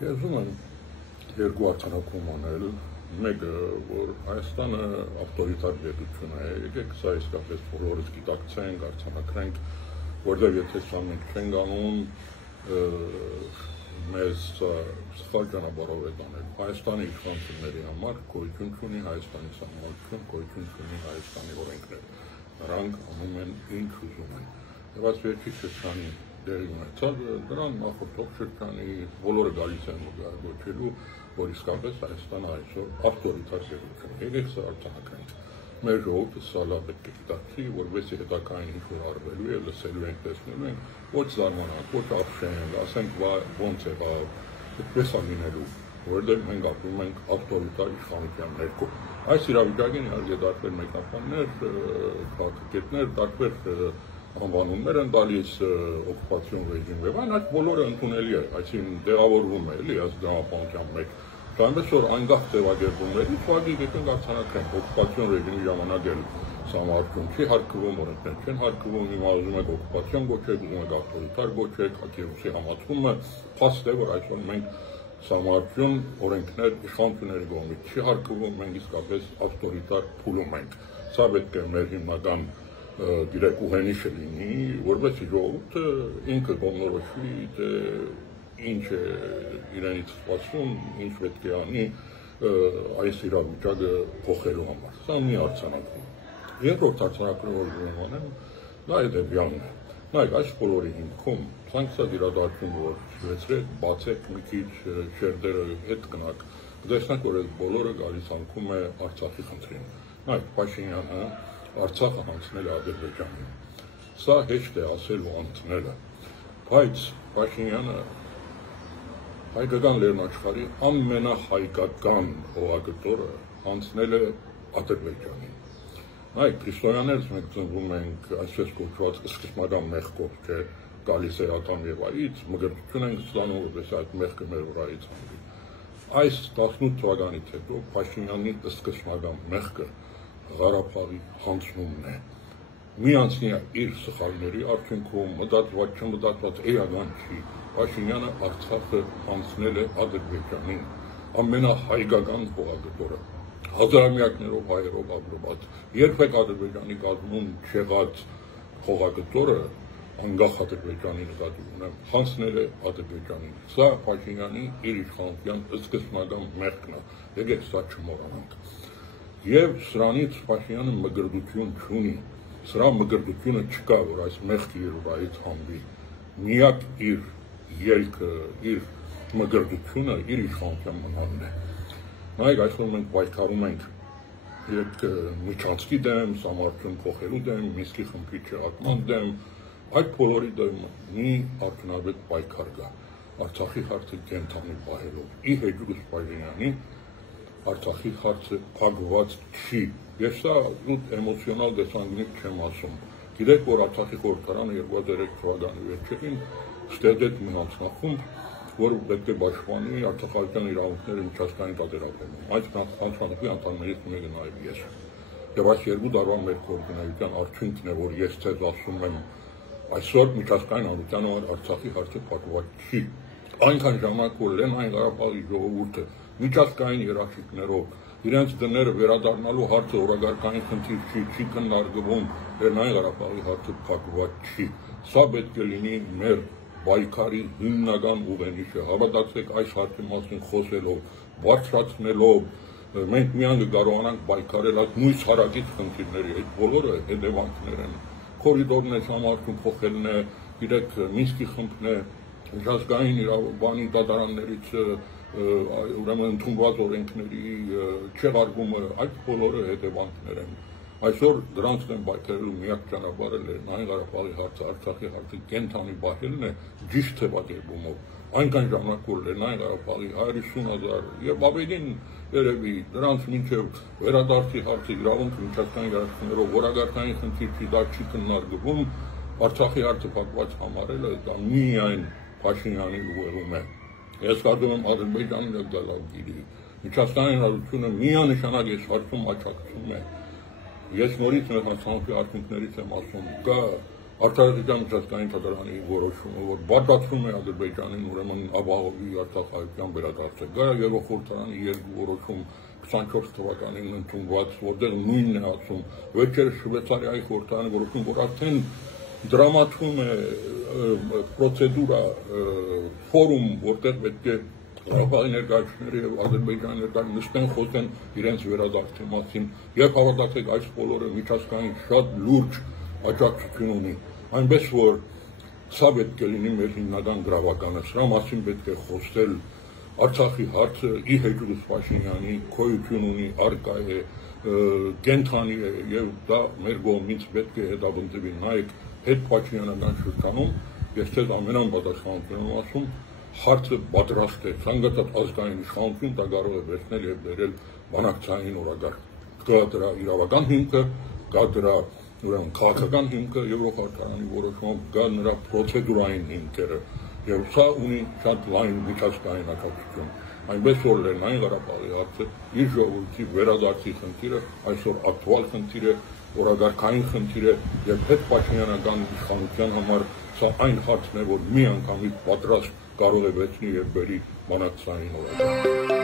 Ես ուզում եմ երկու արձանագրում անել, մեկը, որ Հայաստանը ավտորիտար պետություն է, եկեք սա իսկապես բոլորս գիտակցենք, արձանագրենք, որտեղ եթե սա մենք չենք անում, մեզ սխալ ճանապարհով է տանել։ Հայաստանի իշխանությունների համար գոյություն չունի Հայաստանի սահմանություն, գոյություն չունի Հայաստանի օրենքներ։ Նրանք անում են ինչ ուզում են։ Եվ այս վերջի շրջանի դերի ունեցած դրան նախորդող շրջանի բոլորը գալիս են գոչելու, որ իսկապես Հայաստանը այսօր ավտորիտար պետություն է։ Եկեք սա արձանագրենք։ Մեր ժողովուրդը սա լավ պետք է գիտակցի, որովհետեւ հետագային ինչ-որ արվելու է, լսելու ենք, տեսնելու ենք, ոչ զարմանանք, ոչ ապշենք, ասենք ոնց եղավ, այդպես է լինելու, որովհետեւ մենք ապրում ենք ավտորիտար իշխանության ներքո։ Այս իրավիճակին իհարկե դարձել մեկնաբաններ, քաղաքագետներ, դարձել անվանումներ են տալիս օկուպացիոն ռեժիմ եւ այն, այդ բոլորը ընդունելի է, այսինքն դեղավորվում է, էլի, այս դրամապանության մեջ։ Այնպես որ անգախ ձևակերպումներից ուղղակի եկենք արձանագրենք օկուպացիոն ռեժիմի ժամանակ էլ սահմանություն չի հարկվում, օրենքներ չեն հարկվում, հիմա ուզում եք օկուպացիոն գոչեք, ուզում եք ավտորիտար գոչեք, Ակիրոսի համացումը փաստ է, որ այսօր մենք սահմանություն օրենքներ իշխանությունների կողմից չի հարկվում, մենք իսկապես ավտորիտար փուլում ենք։ Սա պետք է մեր հիմնական գիրեք ուղենիշը լինի, որովհետեւ ժողովուրդը ինքը կողմնորոշվի, թե ինչ է իրենից սպասվում, ինչ պետք է անի այս իրավիճակը փոխելու համար։ Սա մի արձանագրում։ Երկրորդ արձանագրումը, որ ուզում անեմ, դա հետևյալն է։ Նայեք, այս բոլորի հիմքում սանկցիա իրադարձություն, որ շվեցրեք, բացեք մի քիչ շերտերը հետ գնաք, կտեսնեք, որ այս բոլորը գալիս անկում է Արցախի խնդրին։ Նայեք, Փաշինյանը Արցախը հանձնել է Ադրբեջանին։ Սա հեշտ է ասել ու անցնելը, բայց Փաշինյանը հայկական լեռնաշխարհի ամենահայկական հողագտորը հանձնել է Ադրբեջանին։ Այ քրիստոնյաներս մենք ծնվում ենք այսպես կոչված սկզբնական մեղքով, չէ, գալիս է ատամ եւ այից, մգրտություն ենք ստանում, որպես այդ մեղքը մեր վրայից հանդի։ Այս 18 թվականից հետո Փաշինյանի սկզբնական մեղքը Ղարաբաղի հանձնումն է։ Միանցնի իր սխալների արդյունքում մտածված չմտածված էական չի։ Փաշինյանը Արցախը հանձնել է Ադրբեջանին, ամենահայկական հողագտորը, հազարամյակներով հայերով ապրված, երբեք Ադրբեջանի կազմում չեղած հողագտորը, անկախ Ադրբեջանի նկատի ունեմ, հանձնել է Ադրբեջանին։ Սա Փաշինյանի իր իշխանության սկզբնական մեղքն է, եկեք սա չմոռանանք։ Եվ սրանից Փաշինյանը մգրտություն չունի, սրա մգրտությունը չկա, որ այս մեղքը իր վրայից հանվի։ Միակ իր ելքը, իր մգրտությունը իր իշխանության մնալն է։ Նայեք, այսօր մենք պայքարում ենք Միջանցքի դեմ, սահմանություն փոխելու դեմ, Մինսկի խմբի չեղարկման դեմ, այդ բոլորի դեմ մի արդյունավետ պայքար կա, Արցախի հարցը կենթանի պահելով։ Ի հեճուկս Փաշինյանի Արցախի հարցը փակված չի։ Ես սա էմոցիոնալ տեսանկյունից չեմ ասում։ Գիտեք, որ Արցախի խորհրդարանը 2003 թվականի վերջերին ստեղծեց մի հանձնախումբ, որ պետք է պաշտպանի արտաքաղաքական իրավունքները միջազգային տարբերակներում։ Այս հանձնախմբի անդամներից մեկը նաև ես։ Եվ այս երկու տարվա մեր կոորդինացիան արդյունքն է, որ ես ձեզ ասում եմ, այսօր միջազգային հանրությանը Արցախի հարցը փակված չի։ Այնքան ժամանակ, որ Լեռնային Ղարաբաղի ժողովուրդը միջազգային երաշխիքներով իրենց դները վերադառնալու հարցը օրագարկային խնդիր չի քննարկվում, Լեռնային Ղարաբաղի հարցը փակված չի։ Սա պետք է լինի մեր պայքարի հիմնական ուղենիշը։ Հավատացեք, այս հարցի մասին խոսելով, բարձրացնելով, մենք միայն կկարողանանք պայքարել այդ նույն հարակից խնդիրների, այդ բոլորը հետևանքներ են։ Կորիդորներ համարվում փոխելն է, գիտեք, Մինսկի խմբն է, միջազգային իրավաբանի դատարաններից ուրեմն ընդունված օրենքների չեղարկումը, այդ բոլորը հետևանքներ են։ Այսօր դրանց դեմ պայքարելու միակ ճանապարհը Լեռնային Ղարաբաղի հարցը, Արցախի հարցը կենթանի պահելն է ճիշտ ձևակերպումով։ Այնքան ժամանակ, որ Լեռնային Ղարաբաղի 150,000 եւ ավելին երևի դրանց մինչեւ վերադարձի հարցը իրավունք միջազգային երաշխիքներով որակարգային խնդիր չի, դա չի քննարկվում, Արցախի հարցը փակված համարելը դա միայն Փաշինյանի ուղեղում է։ Ես կարծում եմ Ադրբեջանին դա լավ գիտի։ Միջազգային հանրությունը միանշանակ այս հարցում աջակցում է։ Ես նորից մեր հանցանքի արդյունքներից եմ ասում, կա Արտադրության միջազգային թատրոնի որոշումը, որ բացատրում է Ադրբեջանին ուրեմն ապահովի Արցախայցյան վերադարձը, գա Եվրո խորհրդարանի երկու որոշում 24 թվականին ընդունված, որտեղ նույնն է ասում, վերջերս Շվեյցարիայի խորհրդարանի որոշում, որ արդեն դրամատվում է պրոցեդուրա, ֆորում, որտեղ պետք է Ղարաբաղի ներկայացուցիչները եւ Ադրբեջանի ներկայացուցիչները նստեն խոսեն իրենց վերադարձի մասին, եւ հավատացեք, այս բոլորը միջազգային շատ լուրջ աջակցություն ունի, այնպես որ սա պետք է լինի մեր հիմնական գրավականը, սրա մասին պետք է խոսել, Արցախի հարցը ի հեճուկս Փաշինյանի գոյություն ունի, արկա է, կենթանի է եւ դա մեր կողմից պետք է հետապնդվի, նայեք հետ Փաշինյանական շրջանում, ես ձեզ ամենապատասխանատվորն եմ ասում, հարցը պատրաստ է, ցանկացած ազգային իշխանություն դա կարող է վերցնել եւ բերել բանակցային օրագարկ, կա դրա իրավական հիմքը, կա դրա ուրեմն քաղաքական հիմքը Եվրոխորհրդարանի որոշումով, կա նրա պրոցեդուրային հիմքերը եւ սա ունի շատ լայն միջազգային աջակցություն, այնպես որ Լեռնային Ղարաբաղի հարցը իր ժողովրդի վերադարձի խնդիրը այսօր ակտուալ խնդիր է, օրագարկային խնդիր է եւ հետ Փաշինյանական իշխանության համար սա այն հարցն է, որ մի անգամից պատրաստ կարող է վերցնի եւ բերի բանակցային օրագարկ։